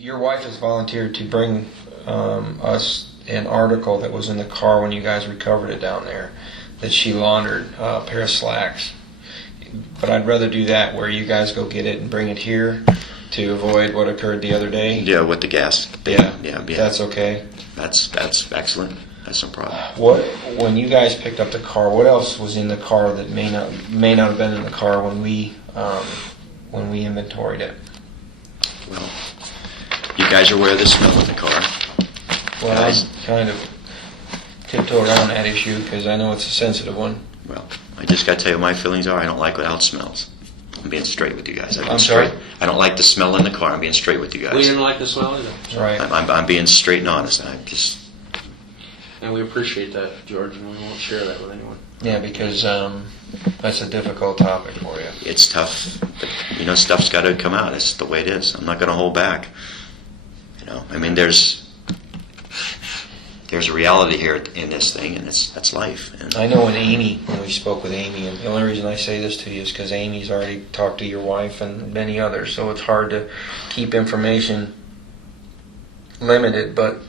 Your wife has volunteered to bring us an article that was in the car when you guys recovered it down there, that she laundered, a pair of slacks. But I'd rather do that where you guys go get it and bring it here to avoid what occurred the other day. Yeah, with the gas. Yeah. Yeah. That's okay. That's excellent. That's no problem. When you guys picked up the car, what else was in the car that may not have been in the car when we inventoried it? Well, you guys are aware of the smell in the car. Well, guys, I'm kind of tiptoe around that issue because I know it's a sensitive one. Well, I just got to tell you what my feelings are. I don't like how it smells. I'm being straight with you guys. I'm sorry? I don't like the smell in the car. I'm being straight with you guys. We didn't like the smell either. Right. I'm being straight and honest. And we appreciate that, George, and we won't share that with anyone. Yeah, because that's a difficult topic for you. It's tough. But, stuff's got to come out. It's the way it is. I'm not going to hold back. I mean, there's a reality here in this thing, and that's life. And I know when we spoke with Amy, and the only reason I say this to you is because Amy's already talked to your wife and many others, so it's hard to keep information limited, but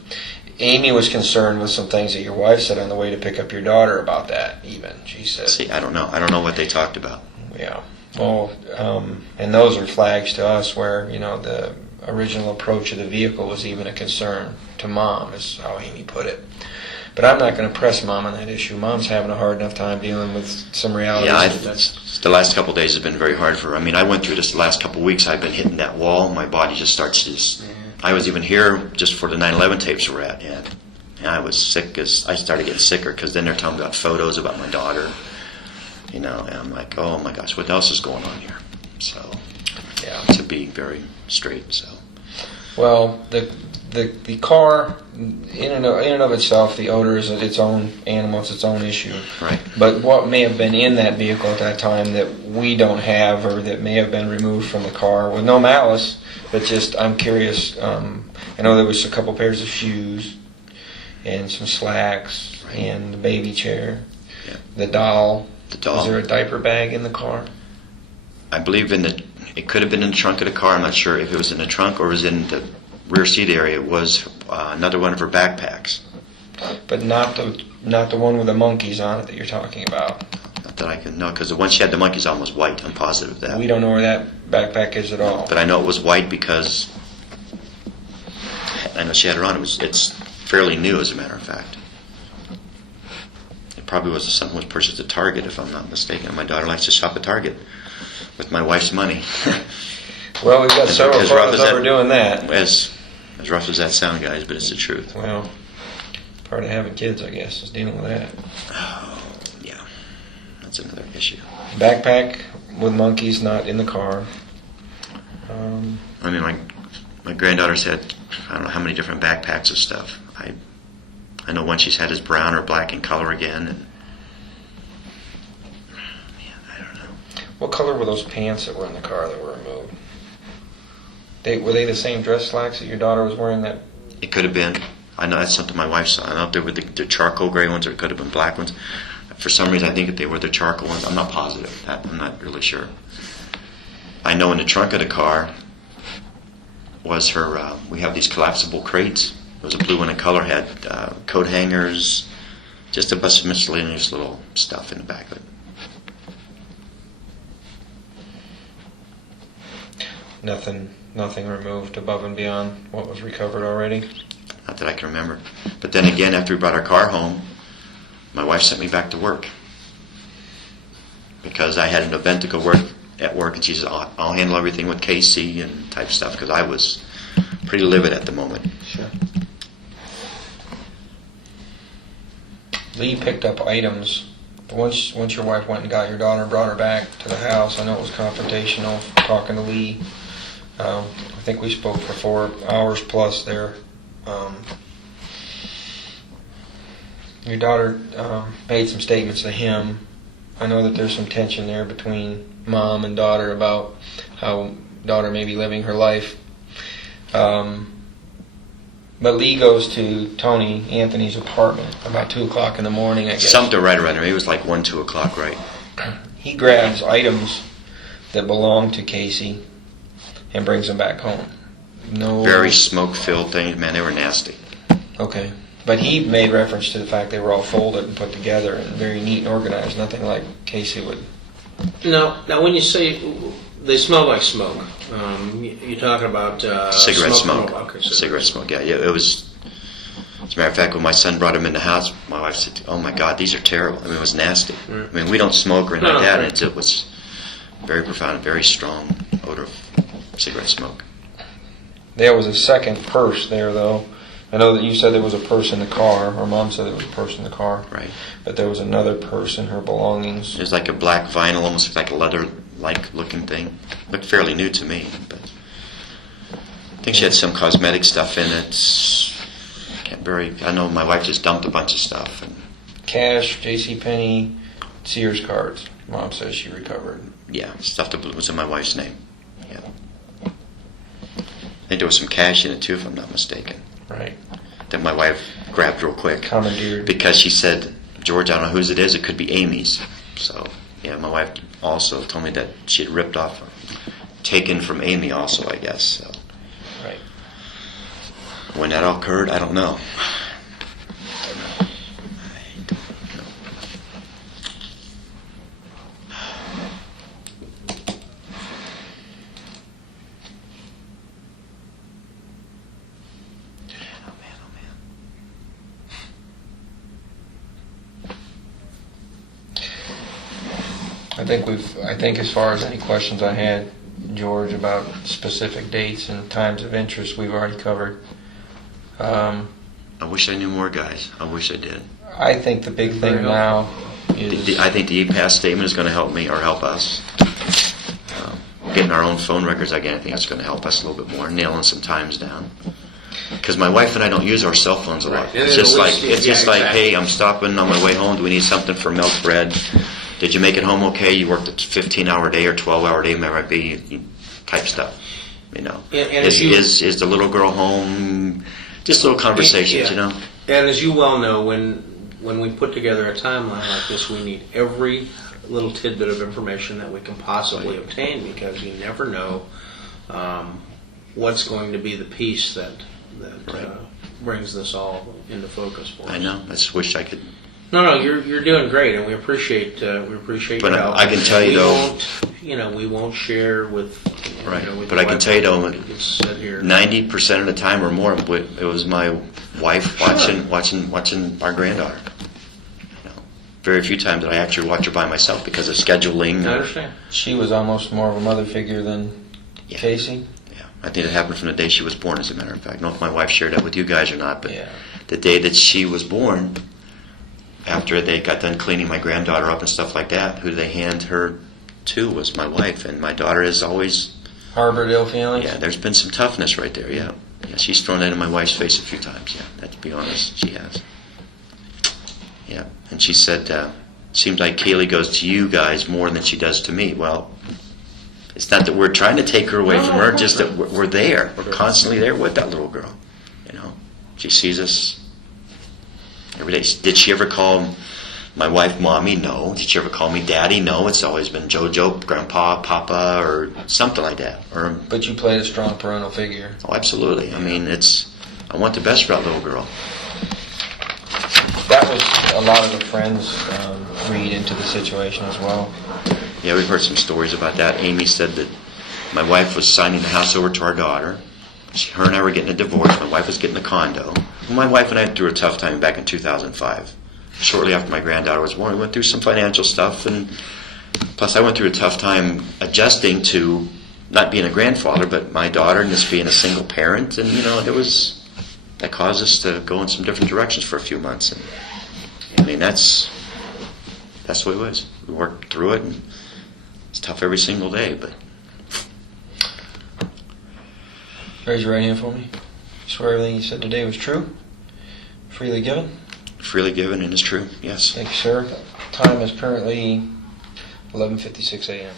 Amy was concerned with some things that your wife said on the way to pick up your daughter about that, even. She said... See, I don't know what they talked about. Yeah. Well, and those are flags to us where, the original approach of the vehicle was even a concern to Mom, is how Amy put it. But I'm not going to press Mom on that issue. Mom's having a hard enough time dealing with some realities. Yeah, the last couple of days have been very hard for her. I mean, I went through this the last couple of weeks. I've been hitting that wall. My body just starts to just... I was even here just for the 9/11 tapes we're at, and I was sick as I started getting sicker because then they're telling me about photos about my daughter, and I'm like, oh my gosh, what else is going on here? So, yeah, to be very straight. So, well, the car in and of itself, the odor is its own animal, it's its own issue. Right. But what may have been in that vehicle at that time that we don't have, or that may have been removed from the car with no malice. But just, I'm curious, I know there was a couple pairs of shoes and some slacks and the baby chair, the doll. Was there a diaper bag in the car? I believe it could have been in the trunk of the car. I'm not sure if it was in the trunk or it was in the rear seat area. It was another one of her backpacks. But not the one with the monkeys on it that you're talking about. Not that I can know, because the one she had the monkeys on was white. I'm positive of that. We don't know where that backpack is at all. But I know it was white because I know she had it on. It's fairly new, as a matter of fact. It probably was something was purchased at Target, if I'm not mistaken. My daughter likes to shop at Target with my wife's money. Well, we've got several photos of her doing that. As rough as that sounds, guys, but it's the truth. Well, part of having kids, I guess, is dealing with that. Oh, yeah. That's another issue. Backpack with monkeys not in the car. I mean, my granddaughter's had, I don't know how many different backpacks of stuff. I know one she's had is brown or black in color again, and I don't know. What color were those pants that were in the car that were removed? Were they the same dress slacks that your daughter was wearing? That it could have been. I know that's something my wife saw. I don't know if they were the charcoal gray ones or it could have been black ones. For some reason, I think that they were the charcoal ones. I'm not positive. I'm not really sure. I know in the trunk of the car was her, we have these collapsible crates. It was a blue one in color, had coat hangers, just a bunch of miscellaneous little stuff in the back of it. Nothing removed above and beyond what was recovered already? Not that I can remember. But then again, after we brought our car home, my wife sent me back to work because I had an event to go work at work, and she said, I'll handle everything with KC and type stuff, because I was pretty livid at the moment. Sure. Lee picked up items. Once your wife went and got your daughter and brought her back to the house, I know it was confrontational, talking to Lee. I think we spoke for 4 hours plus there. Your daughter made some statements to him. I know that there's some tension there between mom and daughter about how daughter may be living her life. But Lee goes to Tony Anthony's apartment about 2 o'clock in the morning, I guess. Something right around there. Maybe it was like 1, 2 o'clock, right? He grabs items that belong to Casey and brings them back home. No. Very smoke-filled things. Man, they were nasty. Okay. But he made reference to the fact they were all folded and put together and very neat and organized. Nothing like Casey would. Now, when you say they smell like smoke, you're talking about Cigarette smoke. Okay, Cigarette smoke, yeah. It was, as a matter of fact, when my son brought him in the house, my wife said, "Oh my God, these are terrible." I mean, it was nasty. Right. I mean, we don't smoke or anything like that, right. and it was very profound, very strong odor of cigarette smoke. There was a second purse there, though. I know that you said there was a purse in the car, or Mom said there was a purse in the car. Right. But there was another purse in her belongings. It was like a black vinyl, almost like a leather-like looking thing. Looked fairly new to me, but I think she had some cosmetic stuff in it. I know my wife just dumped a bunch of stuff. And Cash, JCPenney, Sears cards. Mom says she recovered. yeah, stuff that was in my wife's name. Yeah. I think there was some cash in it too, if I'm not mistaken. Right. That my wife grabbed real quick. Commandeered. Because she said, "George, I don't know whose it is. It could be Amy's." So, yeah, my wife also told me that she had ripped off, taken from Amy also, I guess. So. Right. When that all occurred, I don't know. I think as far as any questions I had, George, about specific dates and times of interest, we've already covered. I wish I knew more, guys. I wish I did. I think the big thing now is... I think the e-pass statement is going to help me or help us. Getting our own phone records, again, I think that's going to help us a little bit more, nailing some times down. Because my wife and I don't use our cell phones a lot. Right. It's just like, Exactly. hey, I'm stopping on my way home. Do we need something for milk, bread? Did you make it home okay? You worked a 15-hour day or 12-hour day, might be type stuff. You know, And is the little girl home? Just little conversations, you know. And as you well know, when we put together a timeline like this, we need every little tidbit of information that we can possibly obtain, because you never know what's going to be the piece that brings this all into focus for us. I know. I just wish I could. No, you're doing great, and we appreciate your help. I can tell you though, we won't share with. Right. With But I can tell you though, it's said here. 90% of the time or more, it was my wife watching our granddaughter. Very few times that I actually watch her by myself because of scheduling. I understand. She was almost more of a mother figure than Casey. Yeah, I think it happened from the day she was born, as a matter of fact. I don't know if my wife shared that with you guys or not, but the day that she was born, after they got done cleaning my granddaughter up and stuff like that, who they hand her to was my wife. And my daughter has always harbored ill feelings? Yeah, there's been some toughness right there, yeah. She's thrown that in my wife's face a few times, yeah. To be honest, she has. Yeah, and she said, seems like Caylee goes to you guys more than she does to me. Well, it's not that we're trying to take her away from her, just that we're there. We're constantly there with that little girl. She sees us every day. Did she ever call my wife Mommy? No. Did she ever call me Daddy? No. It's always been JoJo, Grandpa, Papa, or something like that. But you played a strong parental figure. Oh, absolutely. I mean, I want the best for that little girl. That was a lot of the friends read into the situation as well. Yeah, we've heard some stories about that. Amy said that my wife was signing the house over to our daughter. Her and I were getting a divorce. My wife was getting a condo. My wife and I went through a tough time back in 2005. Shortly after my granddaughter was born, we went through some financial stuff, and plus I went through a tough time adjusting to not being a grandfather, but my daughter and just being a single parent, and that caused us to go in some different directions for a few months. And I mean, that's the way it was. We worked through it, and it's tough every single day, but. Raise your right hand for me. Swear everything you said today was true? Freely given? Freely given and is true, yes. Thank you, sir. Time is currently 11:56 a.m.